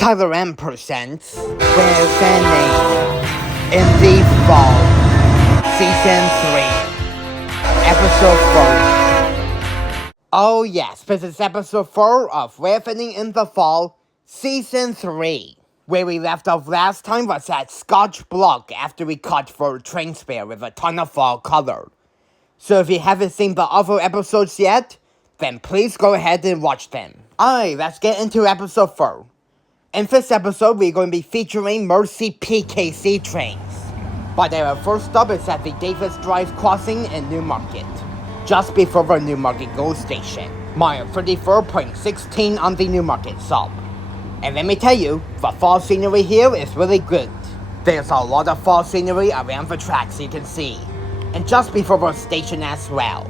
Coleraine presents Railfanning in the Fall, Season 3, Episode 4. Oh yes, this is Episode 4 of Railfanning in the Fall, Season 3. Where we left off last time was at Scotch Block after we caught for a train spare with a ton of fall color. So if you haven't seen the other episodes yet, then please go ahead and watch them. Alright, let's get into Episode 4. In this episode, we're going to be featuring more CPKC trains. But our first stop is at the Davis Drive crossing in Newmarket, just before the Newmarket Go Station, mile 34.16 on the Newmarket sub. And let me tell you, the fall scenery here is really good. There's a lot of fall scenery around the tracks you can see, and just before the station as well.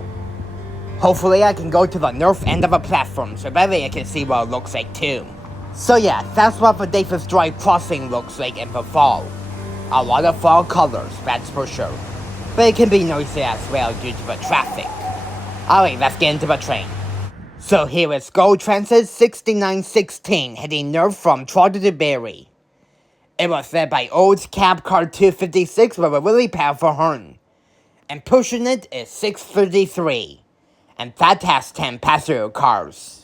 Hopefully I can go to the north end of the platform so that way I can see what it looks like too. So yeah, that's what the Davis Drive crossing looks like in the fall. A lot of fall colors, that's for sure. But it can be noisy as well due to the traffic. Alright, let's get into the train. So here is Go Transit 6916 heading north from Trotter to Barrie. It was led by old cab car 256 with a really powerful horn. And pushing it is 633. And that has 10 passenger cars.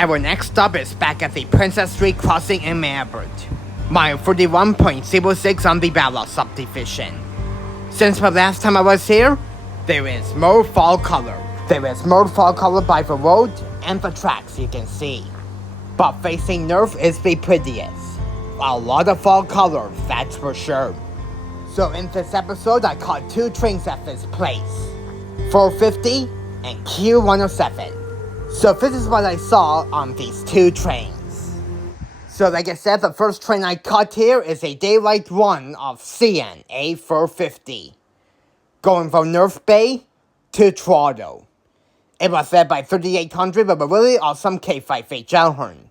Our next stop is back at the Princess Street crossing in Melbourne, mile 41.06 on the Ballot subdivision. Since the last time I was here, there is more fall color. There is more fall color by the road and the tracks you can see. But facing north is the prettiest. A lot of fall color, that's for sure. So in this episode I caught two trains at this place, 450 and Q107. So this is what I saw on these two trains. So like I said, the first train I caught here is a daylight one of CN A450. going from North Bay to Toronto. It was led by 3800 with a really awesome K58 horn.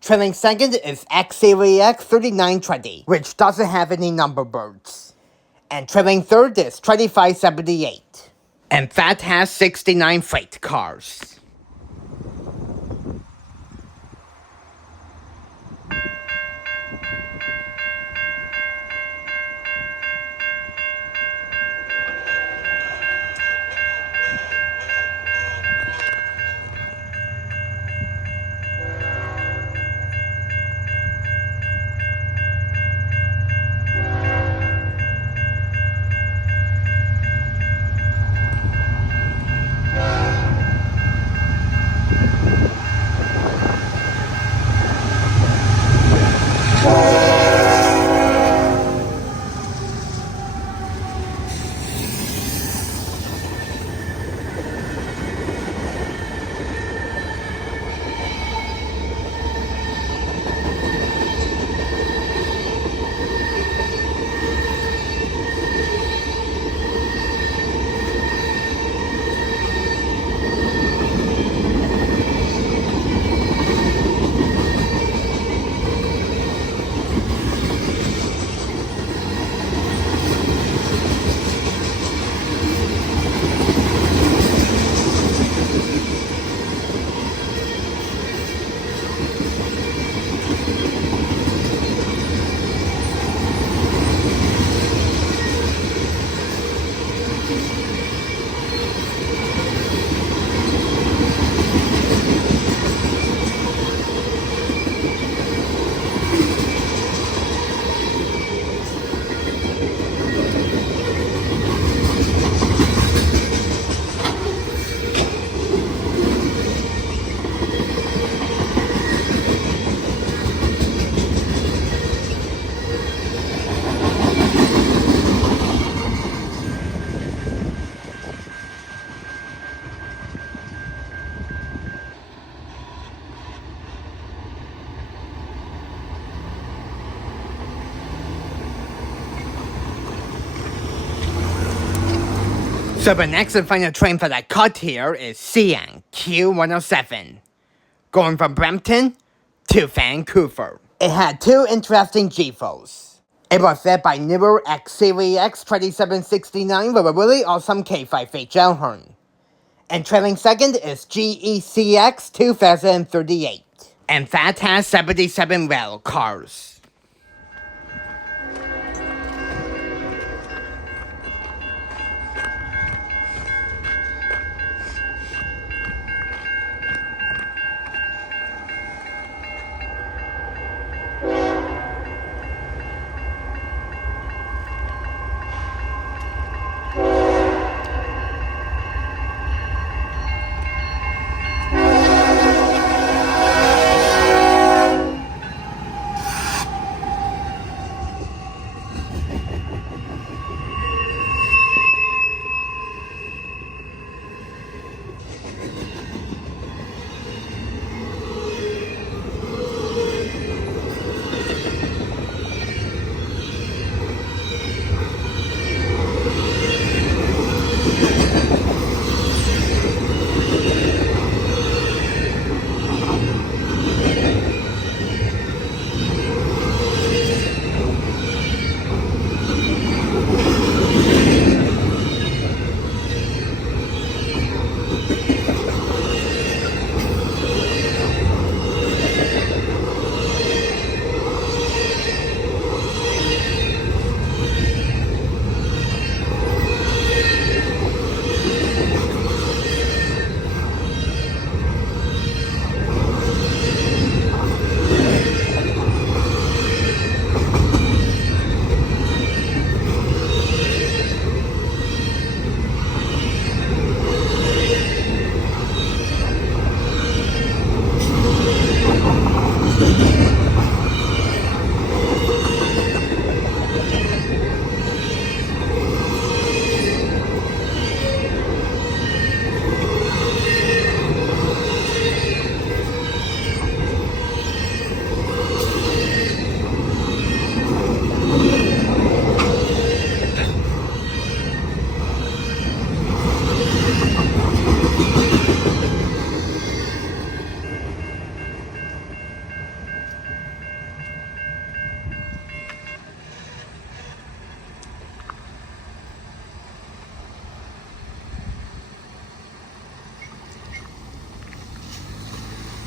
Trailing second is XCREX 3920, which doesn't have any number boards. And trailing third is 2578. And that has 69 freight cars. So the next and final train that I cut here is CN Q107, going from Brampton to Vancouver. It had two interesting GEVOS. It was led by newer XCREX 2769 with a really awesome K58 horn. And trailing second is GECX 2038. And that has 77 rail cars.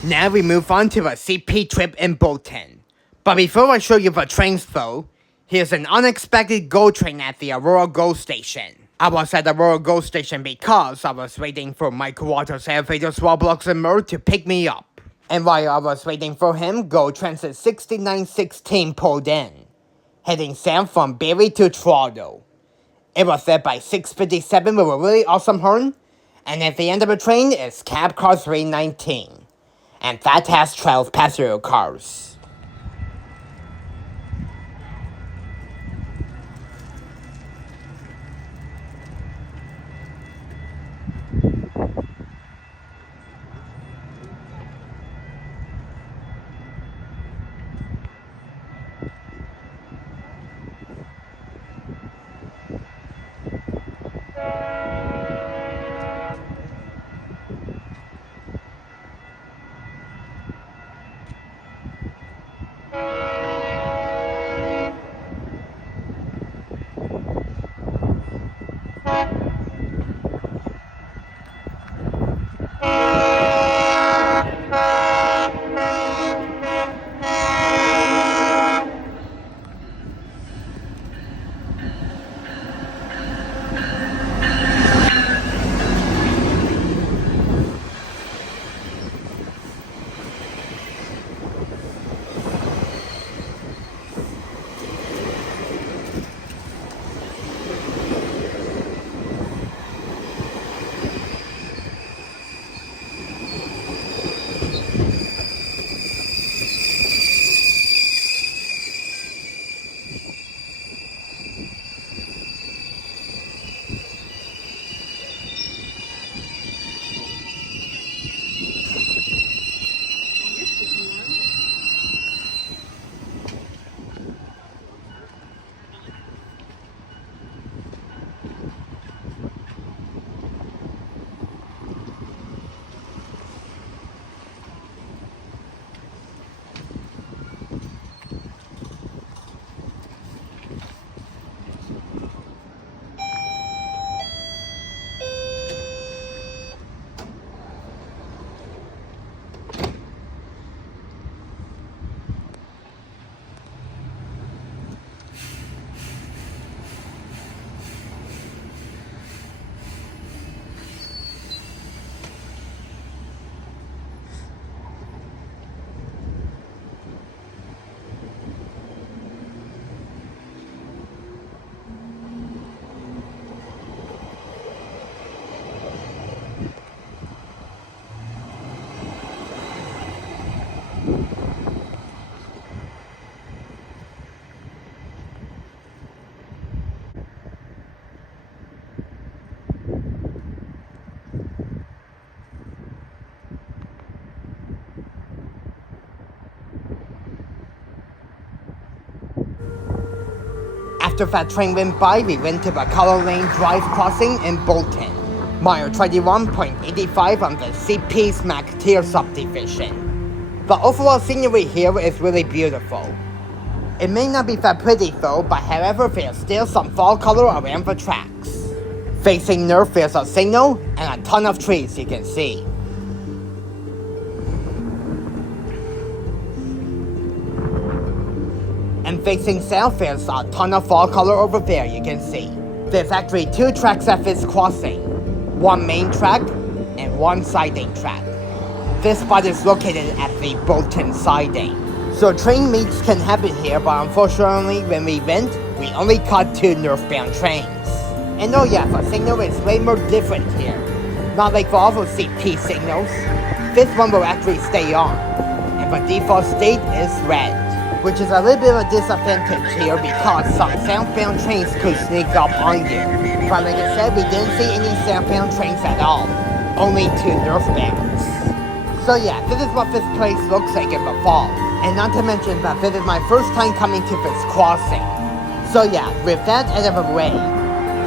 Now we move on to a CP trip in Bolton. But before I show you the trains though, here's an unexpected GO train at the Aurora Go Station. I was at Aurora Go Station because I was waiting for Michael Waters' elevator Swabblocks and Murr to pick me up. And while I was waiting for him, GO Transit 6916 pulled in, heading south from Barrie to Toronto. It was led by 657 with a really awesome horn, and at the end of the train is cab car 319, and that has 12 passenger cars. After that train went by, we went to the Coleraine Drive crossing in Bolton, mile 21.85 on the CP Smack Tier subdivision. The overall scenery here is really beautiful. It may not be that pretty though, but however there's still some fall color around the tracks. Facing north there's a signal and a ton of trees you can see. And facing south there's a ton of fall color over there you can see. There's actually two tracks at this crossing, one main track and one siding track. This spot is located at the Bolton siding. So train meets can happen here, but unfortunately when we went, we only caught two northbound trains. And oh yeah, the signal is way more different here. Not like the other CP signals. This one will actually stay on, and the default state is red, which is a little bit of a disadvantage here because some southbound trains could sneak up on you. But like I said, we didn't see any southbound trains at all, only two northbounds. So yeah, this is what this place looks like in the fall. And not to mention that this is my first time coming to this crossing. So yeah, with that out of the way,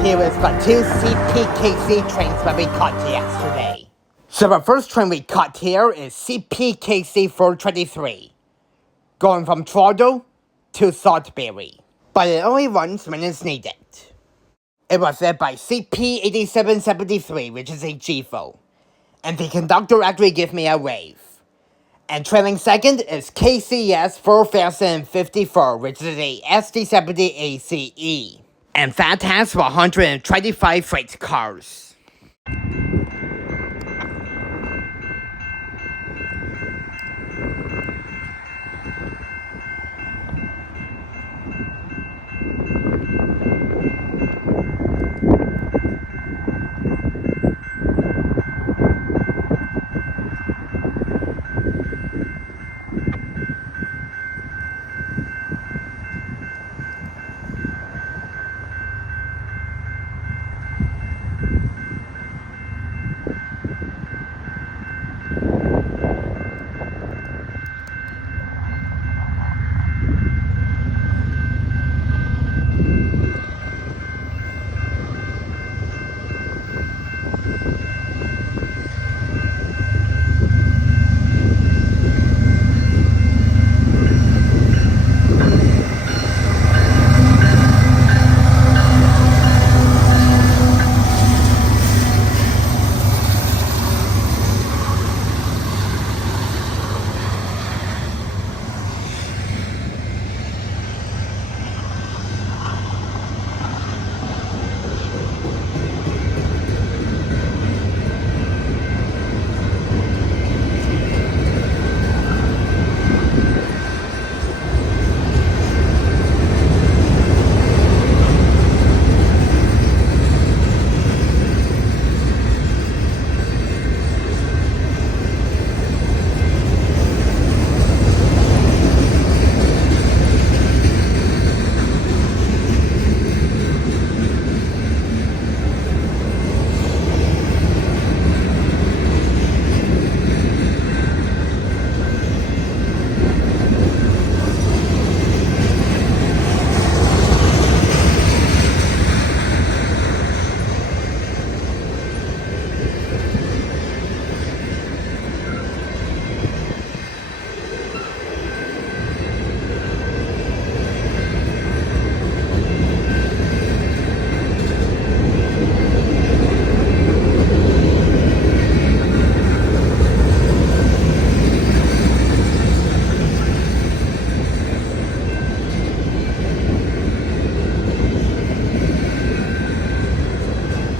here is the two CPKC trains that we caught yesterday. So the first train we caught here is CPKC 423, going from Toronto to Sudbury, but it only runs when it's needed. It was led by CP 8773, which is a GEVO, and the conductor actually gave me a wave. And trailing second is KCS 4054, which is a SD70 ACE. And that has 125 freight cars.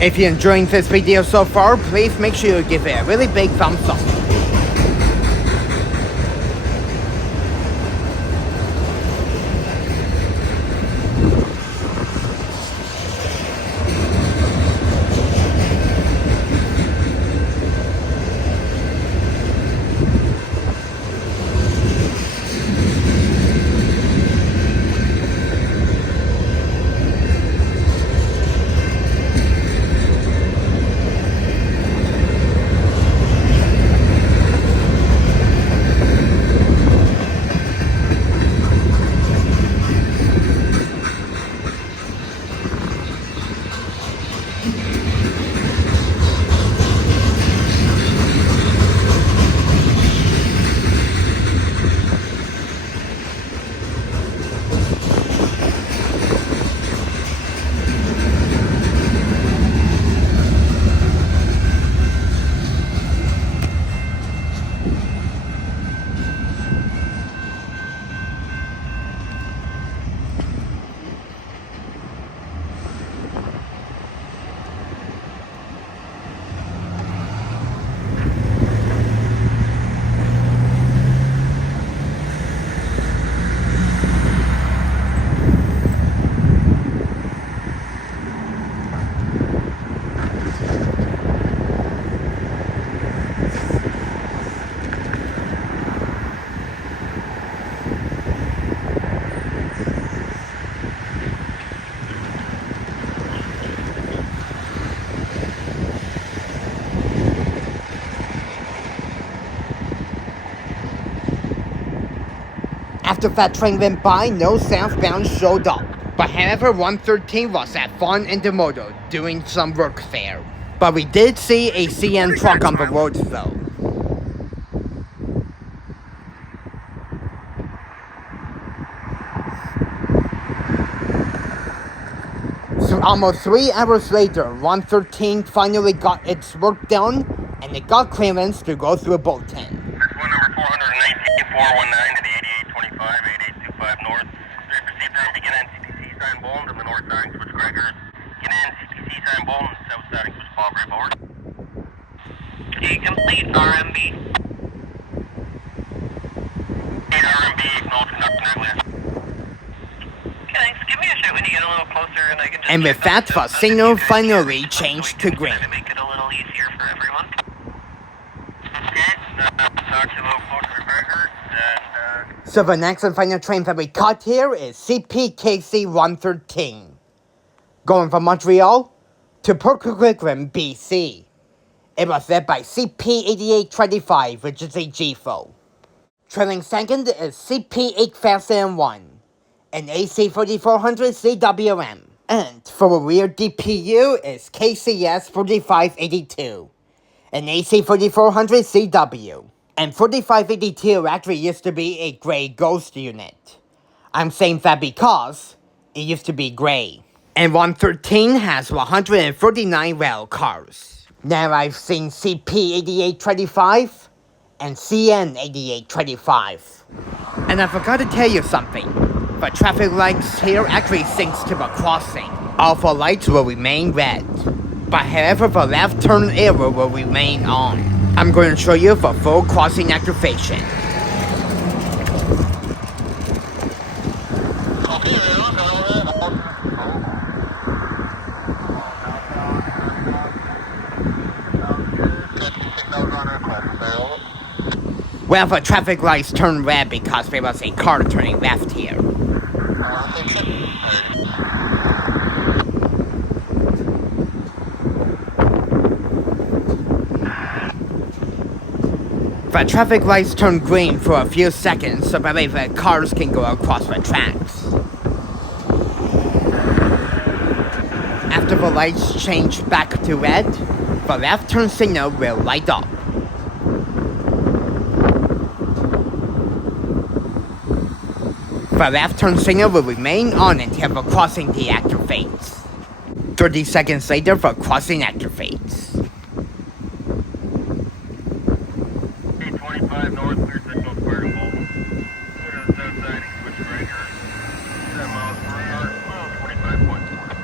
If you're enjoying this video so far, please make sure you give it a really big thumbs up. After that train went by, no southbound showed up. But however, 113 was at Vivan in the motor, doing some work there. But we did see a CN truck on the road though. So almost 3 hours later, 113 finally got its work done, and it got clearance to go through Bolton. That's one number 408. 419 to the 8825, 8825 north. Proceed through and begin in CPKC sign Bolton to the north siding switch Gregors. Begin in CPKC sign Bolton, south siding switch Bob right forward. Okay, complete RMB. 8 RMB, acknowledge conductor nuclear. Okay, thanks. Give me a shout when you get a little closer and I can just... And with that, the signal finally changed to green. To make it a little easier for everyone. Okay, talk to low closer Gregors and... So the next and final train that we caught here is CPKC 113, going from Montreal to Port Coquitlam, BC. It was led by CP8825, which is a GEVO. Trailing second is CP8001, an AC4400 CWR. And for the rear DPU is KCS 4582, an AC4400 CW. And 4582 actually used to be a grey ghost unit. I'm saying that because it used to be grey. And 113 has 139 rail cars. Now I've seen CP8825 and CN8825. And I forgot to tell you something. The traffic lights here actually syncs to the crossing. All the lights will remain red. But however, the left turn arrow will remain on. I'm going to show you the full crossing activation. Well, the traffic lights turned red because there was a car turning left here. The traffic lights turn green for a few seconds so that way the cars can go across the tracks. After the lights change back to red, the left turn signal will light up. The left turn signal will remain on until the crossing deactivates. 30 seconds later, the crossing activates. 825 north, clear signal square to Bolton. Clear to the south siding, switch right here. 7 miles per hour, 25.4.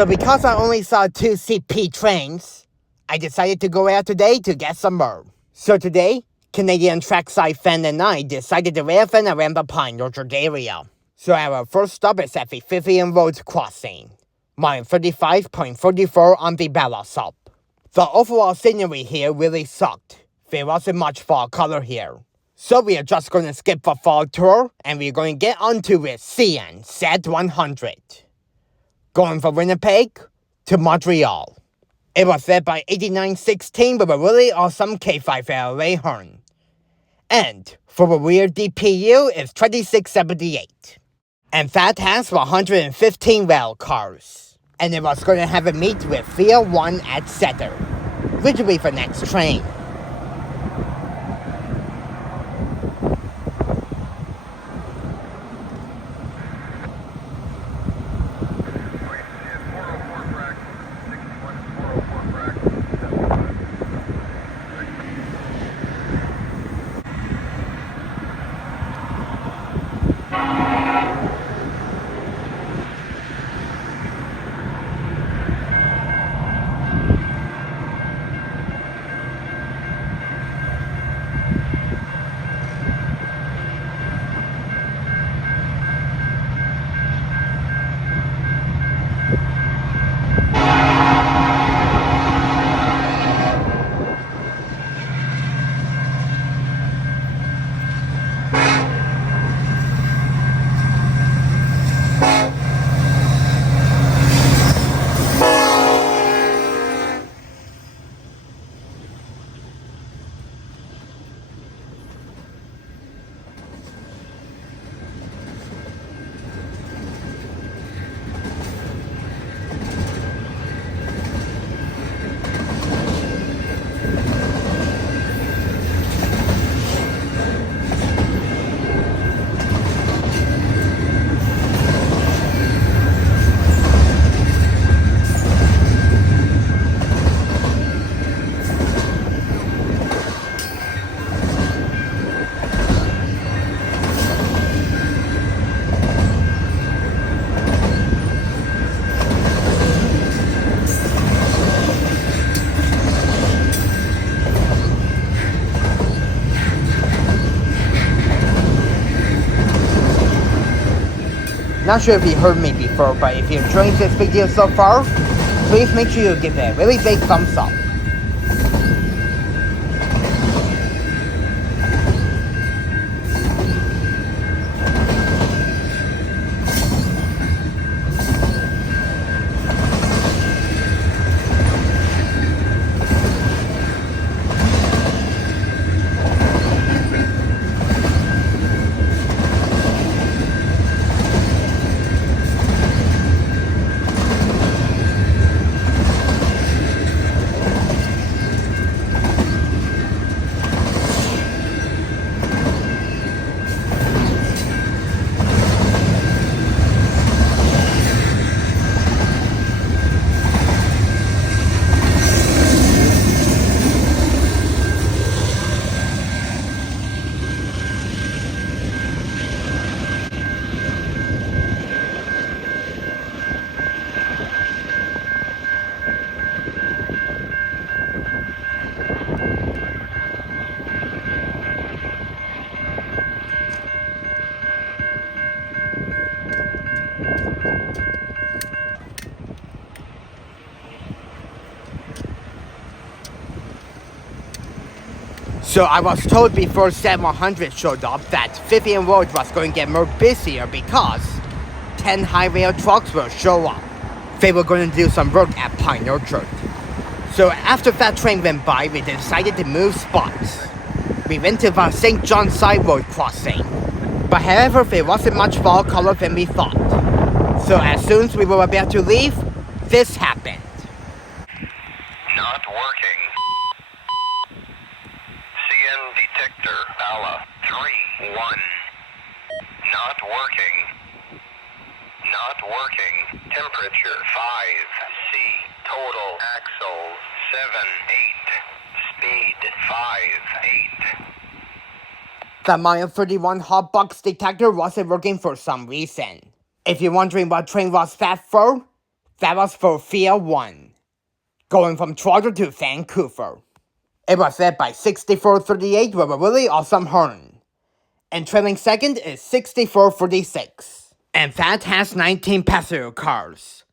So because I only saw 2 CP trains, I decided to go out today to get some more. So today, Canadian trackside fan and I decided to railfan around the Pine Orchard area. So our first stop is at the Vivan Road crossing, mile 35.44 on the ballot stop. The overall scenery here really sucked. There wasn't much fall color here. So we are just going to skip the fall tour and we're going to get onto with CN Z100. Going from Winnipeg to Montreal. It was led by 8916 with a really awesome K5LA horn. And for the rear DPU is 2678. And that has 115 rail cars. And it was going to have a meet with 301 at Setter, which will be the next train. Not sure if you heard me before, but if you're enjoying this video so far, please make sure you give it a really big thumbs up. So I was told before Z100 showed up that Vivan Road was going to get more busier because 10 high rail trucks will show up. They were going to do some work at Pine Orchard. So after that train went by, we decided to move spots. We went to the St. John Side Road crossing. But however, there wasn't much fall color than we thought. So as soon as we were about to leave, this happened. Not working. CN Detector, ALA 3-1. Not working. Not working. Temperature 5C. Total axle 7-8. Speed 5-8. The mile 31 hotbox detector wasn't working for some reason. If you're wondering what train was that for, That was for Fia 1, going from Toronto to Vancouver. It was led by 6438 with a really awesome horn. And trailing second is 6446. And that has 19 passenger cars.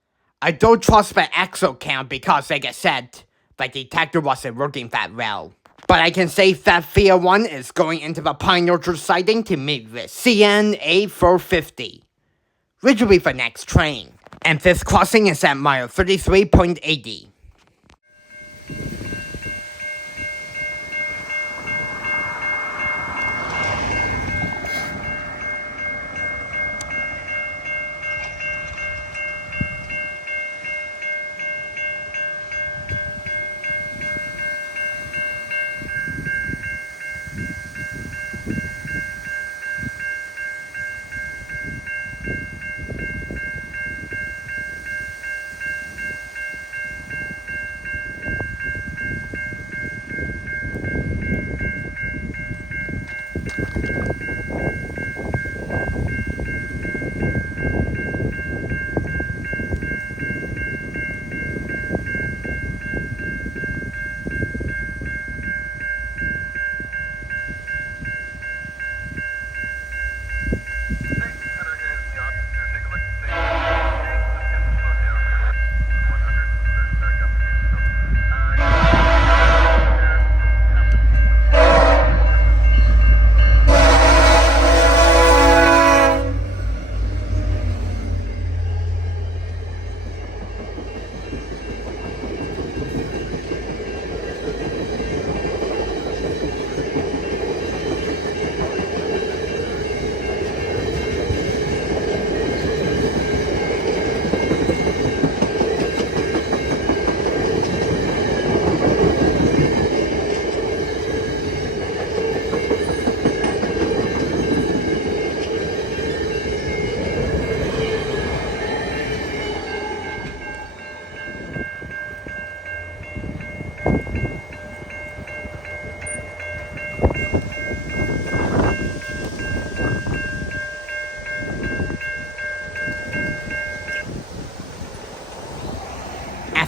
I don't trust the axle count because, like I said, the detector wasn't working that well. But I can say that Fia 1 is going into the Pine Orchard siding to meet the CN A450, which will be the next train. And this crossing is at mile 33.80.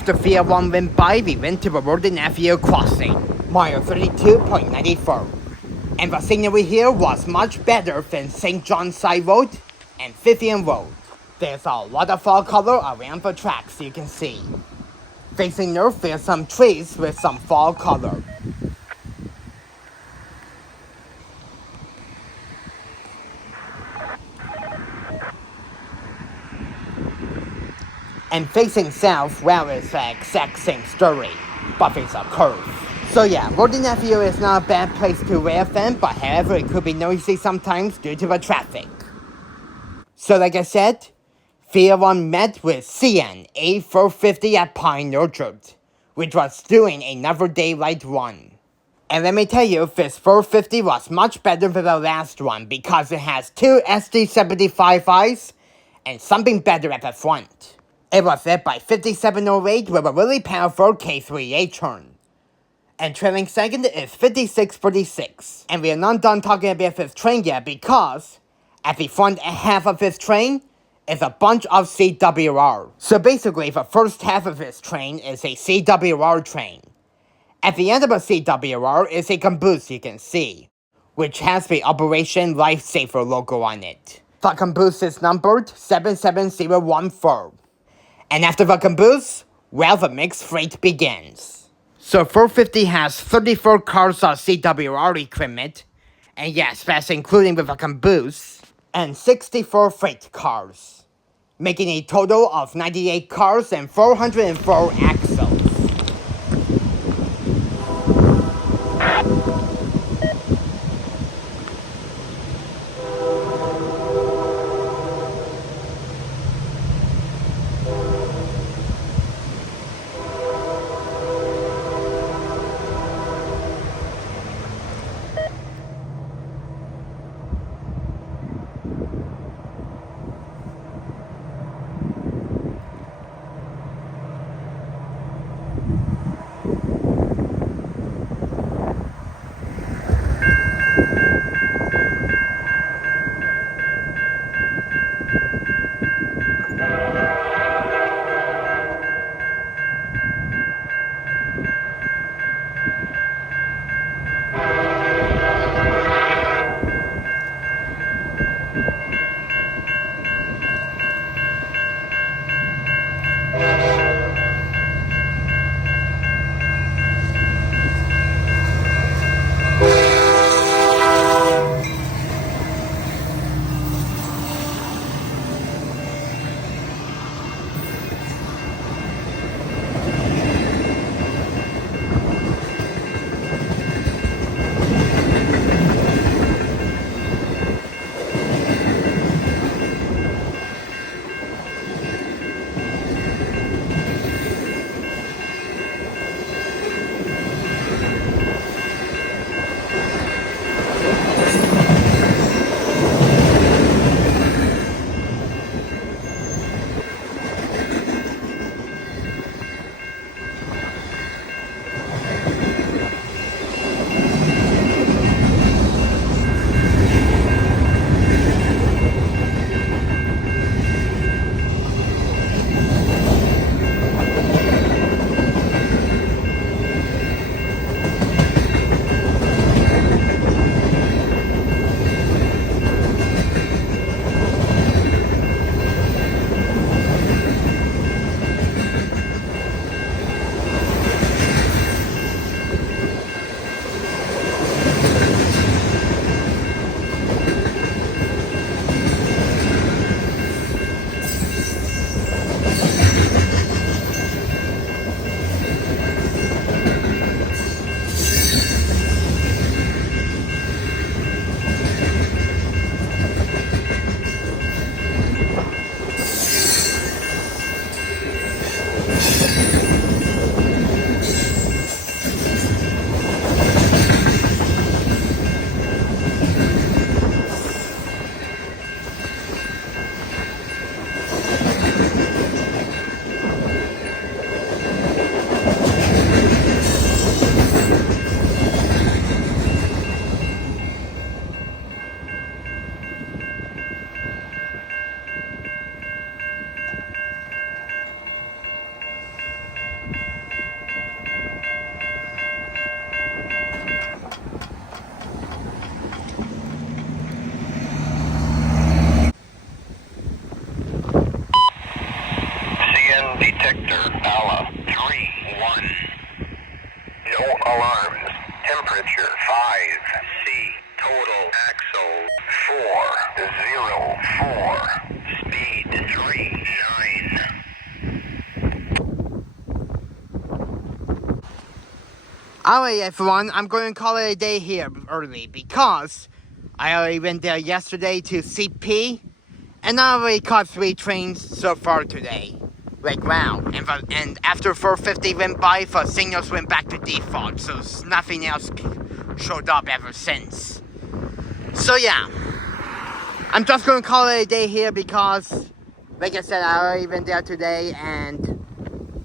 After Fia 1 went by, we went to the Warden Avenue crossing, mile 32.94. And the scenery here was much better than St. John's Side Road and Vivan Road. There's a lot of fall color around the tracks you can see. Facing north, there's some trees with some fall color. And facing south, well, it's the exact same story, but it's a curve. So yeah, Warden Avenue is not a bad place to railfan, but however, it could be noisy sometimes due to the traffic. So like I said, Fia 1 met with CN A450 at Pine Orchard, which was doing another daylight run. And let me tell you, this 450 was much better than the last one because it has two SD75Is and something better at the front. It was led by 5708 with a really powerful K3H horn. And trailing second is 5646. And we are not done talking about this train yet because at the front half of this train is a bunch of CWR. So basically the first half of this train is a CWR train. At the end of a CWR is a Caboose you can see, which has the Operation Lifesaver logo on it. The Caboose is numbered 77014. And after the Caboose, well, the mixed freight begins. So 450 has 34 cars of CWR equipment, and yes, that's including with the Caboose, and 64 freight cars, making a total of 98 cars and 404 axles. Detector, Ala, 3-1. No alarms. Temperature, 5. C. Total axle, 404. Speed, 39. Alright everyone, I'm going to call it a day here early because I already went there yesterday to CP and I already caught 3 trains so far today. Like wow, and after 450 went by, the signals went back to default, so nothing else showed up ever since. So yeah, I'm just going to call it a day here because, like I said, I already went there today and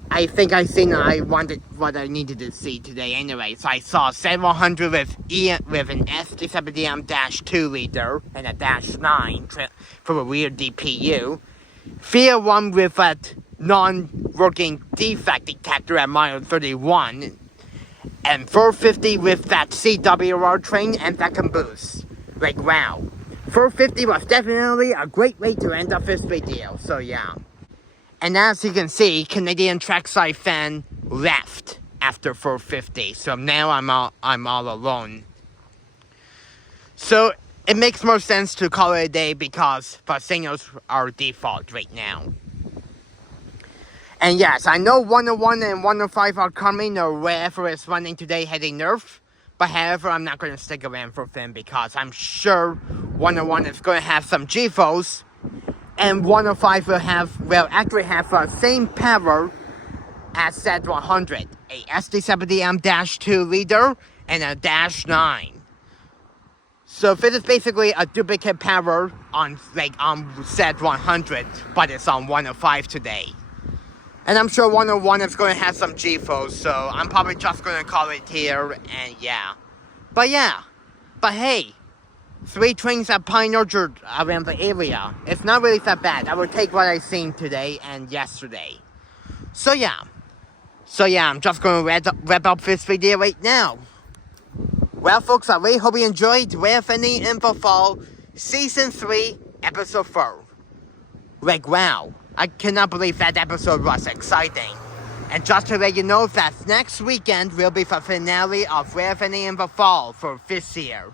I think I seen what I needed to see today anyway. So I saw Z100 with an ST70M-2 liter and a -9 for a rear DPU. Fear 1 with a non-working defect detector at mile 31. And 450 with that CWR train and that Caboose. Like wow. 450 was definitely a great way to end up this video, so yeah. And as you can see, Canadian trackside fan left after 450, so now I'm all alone. So it makes more sense to call it a day because the signals are default right now. And yes, I know 101 and 105 are coming or wherever is running today heading north. But however, I'm not going to stick around for them because I'm sure 101 is going to have some GEVOS. And 105 will actually have the same power as Z100. A ST70M-2 liter and a -9. So this is basically a duplicate power on Z100, but it's on 105 today. And I'm sure 101 is going to have some GEVOs, so I'm probably just going to call it here, and yeah. But hey, 3 trains at Pine Orchard around the area. It's not really that bad. I will take what I seen today and yesterday. So yeah, I'm just going to wrap up this video right now. Well folks, I really hope you enjoyed Railfanning in the Fall, Season 3, Episode 4. Like wow, I cannot believe that episode was exciting. And just to let you know that next weekend will be the finale of Railfanning in the Fall for this year.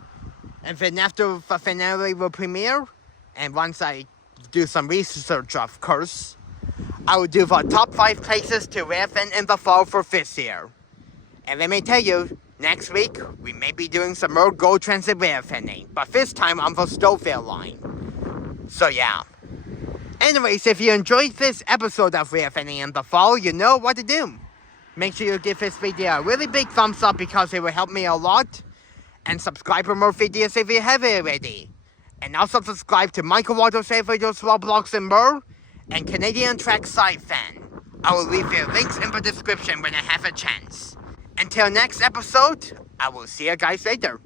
And then after the finale will premiere, and once I do some research of course, I will do the top 5 places to railfan in the fall for this year. And let me tell you, next week we may be doing some more GO Transit railfanning, but this time on the Stouffville line. So yeah. Anyways, if you enjoyed this episode of Railfanning in the Fall, you know what to do. Make sure you give this video a really big thumbs up because it will help me a lot. And subscribe for more videos if you haven't already. And also subscribe to Michael Waddle's videos, Roblox and more. And Canadian Trackside Fan. I will leave their links in the description when I have a chance. Until next episode, I will see you guys later.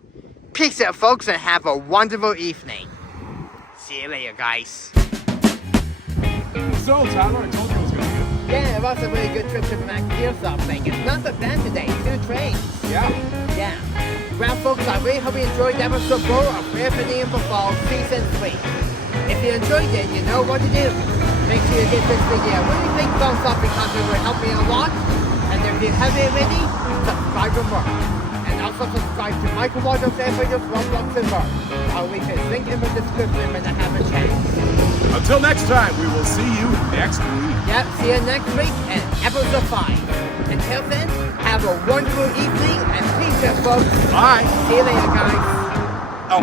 Peace out folks and have a wonderful evening. See you later guys. So, Tyler, I told you it was going to be good. Yeah, it was a really good trip to the MacPherson thing. It's not so bad today, 2 trains. Yeah. Yeah. Well, folks, I really hope you enjoyed episode 4 of Railfanning in the Fall, Season 3. If you enjoyed it, you know what to do. Make sure you give this video a really big thumbs up because it will help me a lot. And if you haven't already, subscribe for more. And also subscribe to Michael Waddle's videos, Roblox and more. I'll leave his link in the description when I have a chance. Until next time, we will see you next week. Yep, see you next week and episode 5. Until then, have a wonderful evening and peace out, folks. Bye. See you later, guys. Oh.